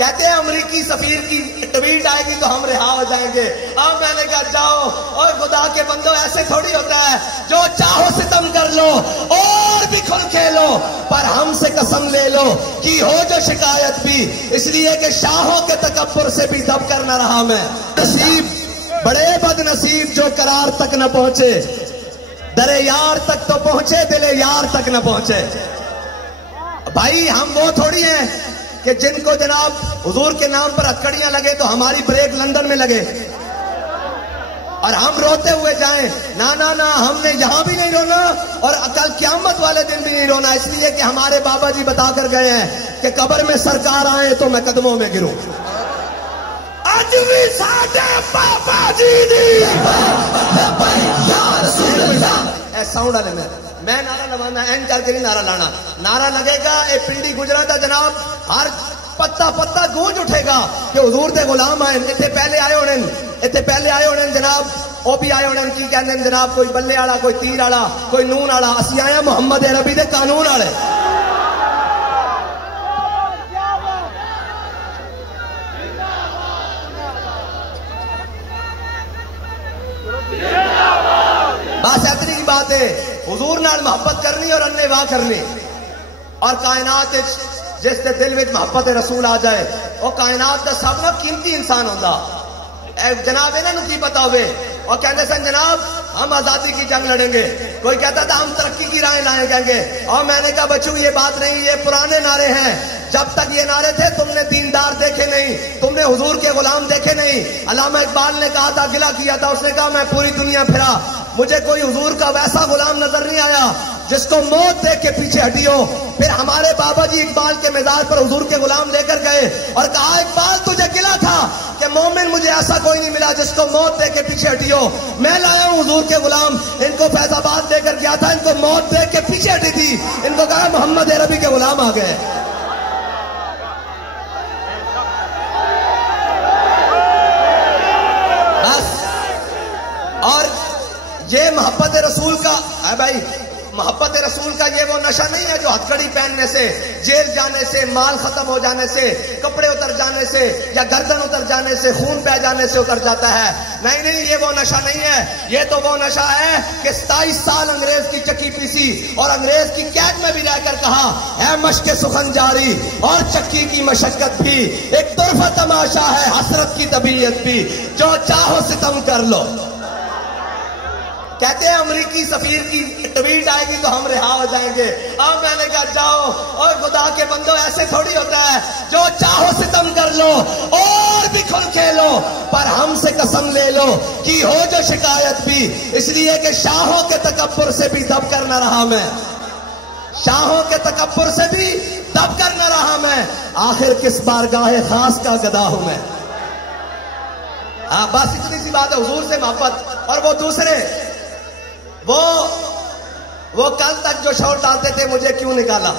कहते हैं अमरीकी सफीर की ट्वीट आएगी तो हम रिहा हो जाएंगे। अब मैंने कहा जाओ और खुदा के बंदो, ऐसे थोड़ी होता है जो चाहो सितम कर लो और भी खुल खेलो, पर हमसे कसम ले लो कि हो जो शिकायत भी, इसलिए कि शाहों के तकब्बुर से भी दब कर न रहा मैं। नसीब बड़े बदनसीब जो करार तक न पहुंचे, दरे यार तक तो पहुंचे, दिले यार तक न पहुंचे। भाई हम वो थोड़ी हैं कि जिनको जनाब हुजूर के नाम पर हथकड़ियां लगे तो हमारी ब्रेक लंदन में लगे और हम रोते हुए जाएं। ना ना ना, हमने यहां भी नहीं रोना और कल क़यामत वाले दिन भी नहीं रोना, इसलिए कि हमारे बाबा जी बता कर गए हैं कि कब्र में सरकार आए तो मैं कदमों में गिरूं। आज भी साडे बाबा जी दी साउंड वाले में मैं नारा लगाना, एन करके नहीं नारा लाना। नारा लगेगा ए पिंडी गुजरा था जनाब, हर पत्ता पत्ता गूंज उठेगा कि हुजूर दे गुलाम आए। इतने पहले आए होने, इतने पहले आए होने जनाब, ओ भी आए होने की कहते हैं जनाब, कोई बल्ले वाला, कोई तीर वाला, कोई नून वाला। असी आए मोहम्मद अरबी दे कानून वाले। बस इतनी ही बात है, हुजूर नाल मोहब्बत करनी और अन्ने वाह करनी। और कायनात जिसके दिल में मोहब्बत रसूल आ जाए और कायनात का सब ना कीमती इंसान होता। जनाब इन्होंने की पता हुए और कहते सन जनाब हम आजादी की जंग लड़ेंगे, कोई कहता था हम तरक्की की राहें लाएंगे। और मैंने कहा बच्चों ये बात नहीं, ये पुराने नारे हैं। जब तक ये नारे थे तुमने दीनदार देखे नहीं, तुमने हुजूर के गुलाम देखे नहीं। अल्लामा इकबाल ने कहा था, गिला किया था, उसने कहा मैं पूरी दुनिया फिरा, मुझे कोई हुजूर का वैसा गुलाम नजर नहीं आया जिसको मौत देख के पीछे हटी हो। फिर हमारे बाबा जी इकबाल के मिजाज पर हुजूर के गुलाम लेकर गए और कहा इकबाल तुझे गिला था कि मोमिन मुझे ऐसा कोई नहीं मिला जिसको मौत देख के पीछे हटी हो। मैं लाया हूं हुजूर के गुलाम, इनको फैजाबाद देकर गया था, इनको मौत देख के पीछे हटी थी, इनको कहा मोहम्मद अरबी के गुलाम आ गए। बस। और ये मोहब्बत रसूल का है भाई, मोहब्बत रसूल का ये वो नशा नहीं है जो हथकड़ी पहनने से, जेल जाने से, माल खत्म हो जाने से, कपड़े उतर जाने से या गर्दन उतर जाने से, खून बह जाने से उतर जाता है। नहीं नहीं, ये वो नशा नहीं है। ये तो वो नशा है कि 27 साल अंग्रेज की चक्की पीसी और अंग्रेज की कैद में भी रहकर कहा है मशक सुखन जारी और चक्की की मशक्कत भी एक तरफा तमाशा है, हसरत की तबीयत भी, जो चाहो सितम कर लो। कहते हैं अमरीकी सफीर की ट्वीट आएगी तो हम रिहा हो जाएंगे। अब मैंने कहा जाओ और खुदा के बंदो, ऐसे थोड़ी होता है जो चाहो सितम कर लो और भी खुल खेलो, पर हमसे कसम ले लो कि हो जो शिकायत भी, इसलिए कि शाहों के तकब्बुर से भी दब कर न रहा मैं। शाहों के तकब्बुर से भी दब कर न रहा मैं, आखिर किस बारगाहे खास का गदा हूं मैं। हाँ बस इतनी सी बात है, हुजूर से मोहब्बत। और वो दूसरे वो कल तक जो शोर डालते थे मुझे क्यों निकाला,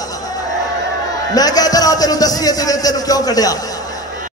मैं कहता रहा तेनू दसिए तेनू क्यों कढ़िया।